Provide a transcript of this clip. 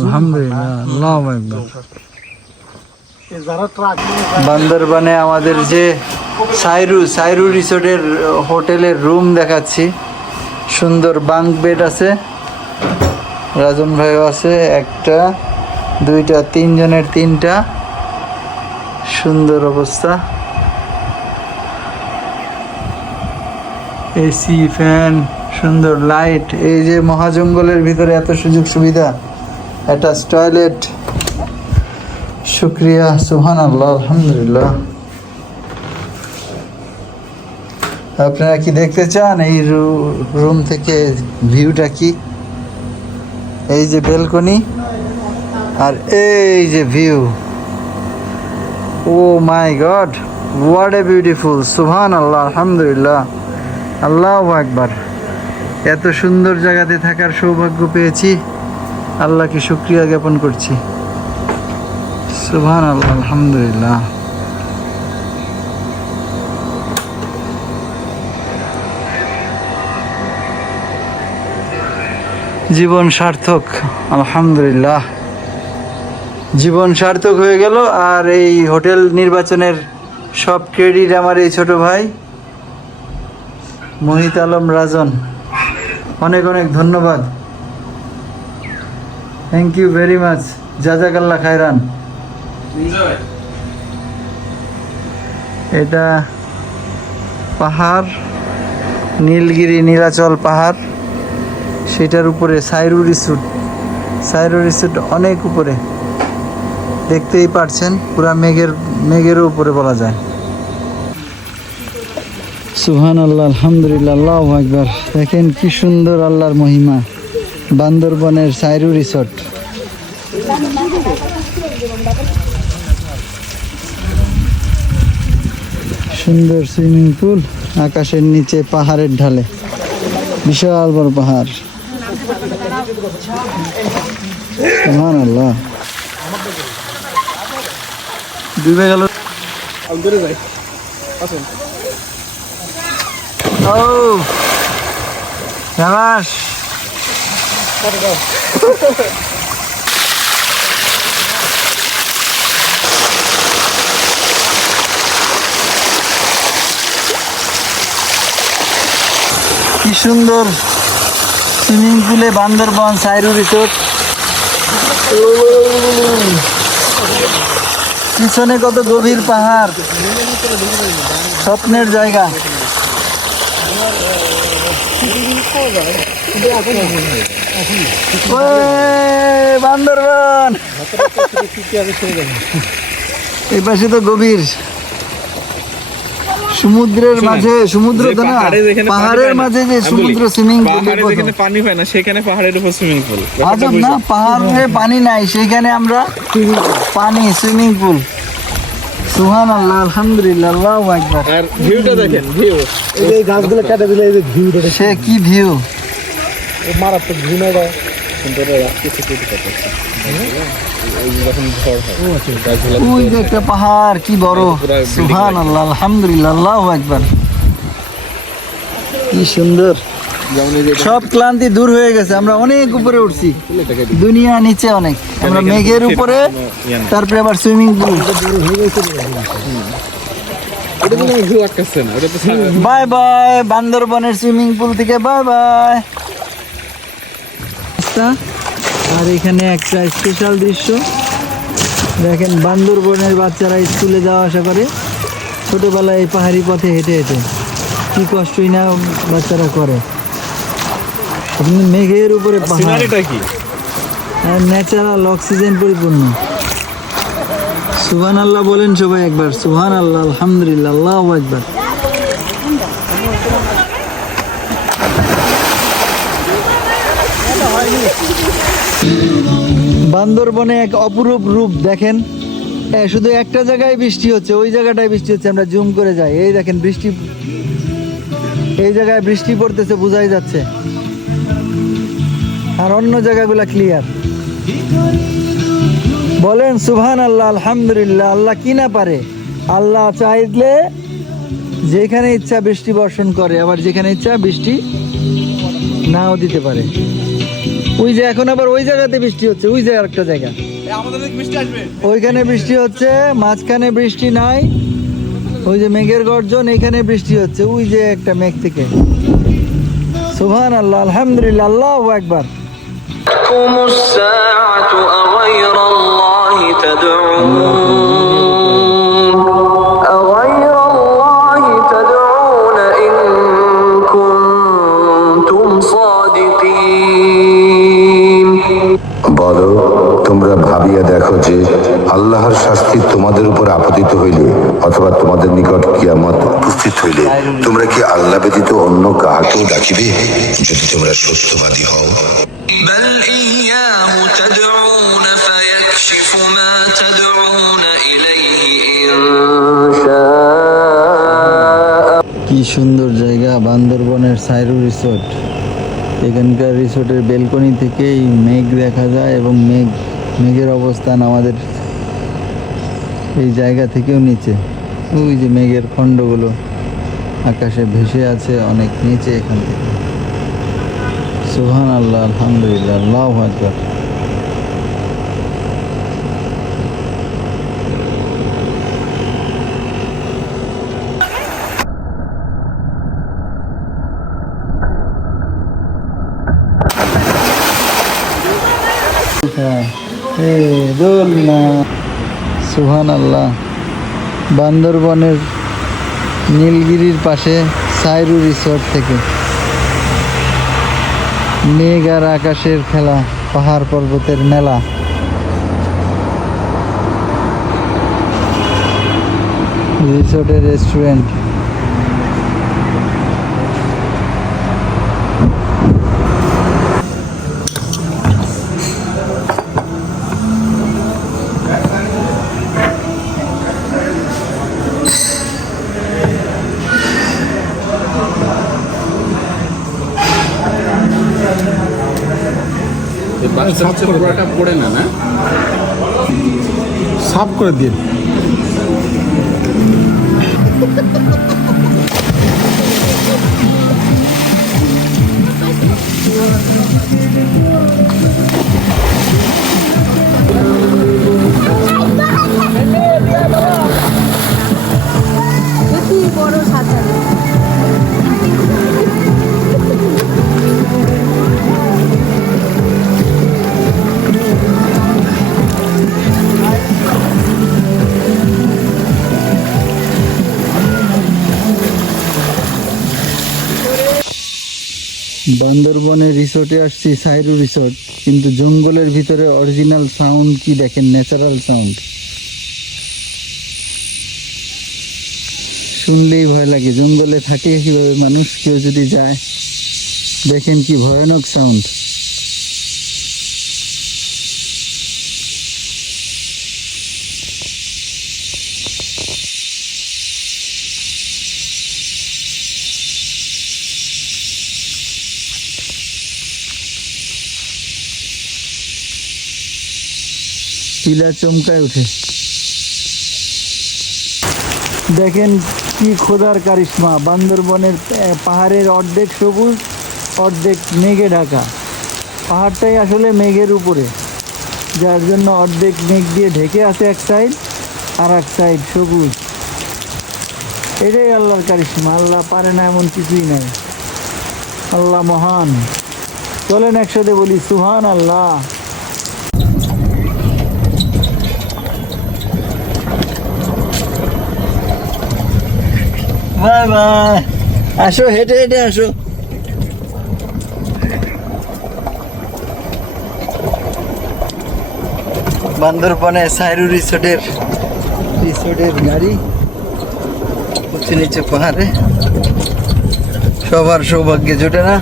আলহামদুলিল্লাহ, আল্লাহু আকবার। বান্দরবানে আমাদের যে সাইরু রিসোর্টের হোটেলের রুম দেখাচ্ছি। সুন্দর বাঙ্ক বেড আছে, রাজন ভাইও আছে, একটা দুইটা তিনজনের তিনটা, সুন্দর অবস্থা, এসি, ফ্যান, সুন্দর লাইট। এই যে মহাজঙ্গলের ভিতরে এত সুযোগ সুবিধা, অ্যাটাচ টয়লেট। শুক্রিয়া, সুবহানাল্লাহ, আলহামদুলিল্লাহ। আপনারা কি দেখতে চান এই রুম থেকে ভিউটা কি? এই যে ব্যালকনি আর এই যে view, oh my god, what a beautiful, সুবহানাল্লাহ, আলহামদুলিল্লাহ, আল্লাহু আকবার। এত সুন্দর জায়গাতে থাকার সৌভাগ্য পেয়েছি, আল্লাহকে শুকরিয়া জ্ঞাপন করছি। সুবহানাল্লাহ, আলহামদুলিল্লাহ। জীবন সার্থক, আলহামদুলিল্লাহ, জীবন সার্থক হয়ে গেল। আর এই হোটেল নির্বাচনের সব ক্রেডিট আমার এই ছোট ভাই মোহিত আলম রাজন। অনেক অনেক ধন্যবাদ, থ্যাংক ইউ ভেরি মাচ, জাজাকাল্লাহ খায়রান। এটা পাহাড়, নীলগিরি, নীলাচল পাহাড়, সেটার উপরে সাইরু রিসোর্ট অনেক উপরে, দেখতেই পারছেন, পুরা মেঘেরও উপরে বলা যায়। সুবহানাল্লাহ, আলহামদুলিল্লাহ, আল্লাহু আকবার। দেখেন কি সুন্দর আল্লাহর মহিমা, বান্দরবনের সাইরু রিসোর্ট। সুন্দর সুইমিং পুল, আকাশের নিচে পাহাড়ের ঢালে, বিশাল বড় পাহাড়। সুবহানাল্লাহ, ডুবে গেল। ও শাবাশ, কি সুন্দর সুইমিং পুলে বান্দরবান সাইরু রিসোর্ট। পিছনে কত গভীর পাহাড়, স্বপ্নের জায়গা। বান্দরবান, এই পাশে তো গভীর সমুদ্রের মাঝে, সমুদ্র তো না, পাহাড়ের মাঝে যে সমুদ্র, সুইমিং পুল, পানি হয় না সেখানে পাহাড়ের উপর সুইমিং পুল। আজব না, পাহাড়ে পানি নাই, সেখানে আমরা পানি, সুইমিং পুল। সুবহানাল্লাহ, আলহামদুলিল্লাহ, আল্লাহু আকবার। আর ভিউটা দেখেন, ভিউ, এই গাছগুলো কেটে দিলে এই যে ভিউটা, সে কি ভিউ, মারাত্মক ভিউ না এটা। ওই যে একটা পাহাড়, কি বড়, সুবহানাল্লাহ, আলহামদুলিল্লাহ, আল্লাহু আকবার। কি সুন্দর, সব ক্লান্তি দূর হয়ে গেছে, আমরা অনেক উপরে উঠছি, দুনিয়া নিচে অনেক, আমরা মেঘের উপরে, তারপরে আবার সুইমিং পুল। বাই বাই বান্দরবনের সুইমিং পুল থেকে, বাই বাই। আর এখানে একটা স্পেশাল দৃশ্য দেখেন, বান্দরবনের বাচ্চারা স্কুলে যাওয়া আসা করে, ছোটবেলায় এই পাহাড়ি পথে হেঁটে হেঁটে কি কষ্টই না বাচ্চারা করে। মেঘের উপরে পাহাড়, ন্যাচারাল অক্সিজেন পরিপূর্ণ। সুবহানাল্লাহ বলেন সবাই একবার, সুবহানাল্লাহ, আলহামদুলিল্লাহ, আল্লাহু আকবার। বান্দরবনে এক অপরূপ রূপ দেখেন, শুধু একটা জায়গায় বৃষ্টি হচ্ছে, ওই জায়গাটায় বৃষ্টি হচ্ছে, আমরা জুম করে যাই, এই দেখেন বৃষ্টি, এই জায়গায় বৃষ্টি পড়তেছে, বোঝাই যাচ্ছে, আর অন্য জায়গাগুলা ক্লিয়ার। বলেন সুবহানাল্লাহ, আলহামদুলিল্লাহ। আল্লাহ কি না পারে, আল্লাহ চাইলে যেখানে ইচ্ছা বৃষ্টি বর্ষণ করে, আবার যেখানে ইচ্ছা বৃষ্টি নাও দিতে পারে। ওই যে এখন আবার ওই জায়গাতে বৃষ্টি হচ্ছে, ওই যে আরেকটা জায়গা, আমাদের বৃষ্টি আসবে। ওইখানে বৃষ্টি হচ্ছে, মাঝখানে বৃষ্টি নাই, ওই যে মেঘের গর্জন, এইখানে বৃষ্টি হচ্ছে, ওই যে একটা মেঘ থেকে। সুবহানাল্লাহ, আলহামদুলিল্লাহ, আল্লাহু আকবার। تقوم الساعة أغير الله تدعون أغير الله تدعون إن كنتم صادقين বলো, তোমরা ভাবিয়া দেখো যে আল্লাহর শাস্তি তোমাদের উপর আপতিত হইলে অথবা তোমাদের নিকট কিয়ামত উপস্থিত হইলে তোমরা কি আল্লাহ ব্যতীত অন্য কাহাকেও ডাকিবে যদি তোমরা সত্যবাদী হও? بل إياه تدعون فيكشف ما تدعون إليه إن شاء কি সুন্দর জায়গা, বান্দরবনের সাইরু রিসোর্ট। এখানকার রিসোর্টের বেলকনি থেকেই মেঘ দেখা যায় এবং মেঘের অবস্থান আমাদের এই জায়গা থেকেও নিচে, ওই যে মেঘের খণ্ডগুলো আকাশে ভেসে আছে অনেক নিচে এখান থেকে। সুবহানাল্লাহ, আলহামদুলিল্লাহ, আল্লাহু আকবার। সুবহানাল্লাহ, বান্দরবনের নীলগিরির পাশে সাইরু রিসোর্ট থেকে মেঘ আর আকাশের খেলা, পাহাড় পর্বতের মেলা। রিসোর্টের রেস্টুরেন্ট, পুরোটা পড়ে না না সাফ করে দিন। বড় সাথে বান্দরবনে রিসোর্টে আসছি, সাইরু রিসোর্ট, কিন্তু জঙ্গলের ভিতরে অরিজিনাল সাউন্ড কি দেখেন, ন্যাচারাল সাউন্ড শুনলেই ভয় লাগে। জঙ্গলে থাকে কিভাবে মানুষ, কেউ যদি যায় দেখেন কি ভয়ানক সাউন্ড। পিলা চমকায় উঠে। দেখেন কি খোদার কারিশমা, বান্দরবনের পাহাড়ের অর্ধেক সবুজ, অর্ধেক মেঘে ঢাকা। পাহাড়টাই আসলে মেঘের উপরে, যার জন্য অর্ধেক মেঘ দিয়ে ঢেকে আছে এক সাইড, আর এক সাইড সবুজ। এটাই আল্লাহর কারিশমা, আল্লাহ পারে না এমন কিছুই নাই, আল্লাহ মহান। চলেন একসাথে বলি সুবহানাল্লাহ। বাই বাই, আসো হেঁটে হেঁটে আসো। বান্দরবনে সাইরু রিসোর্টের গাড়ি উঁচু নিচে পাহাড়ে, সবার সৌভাগ্যে জোটে না।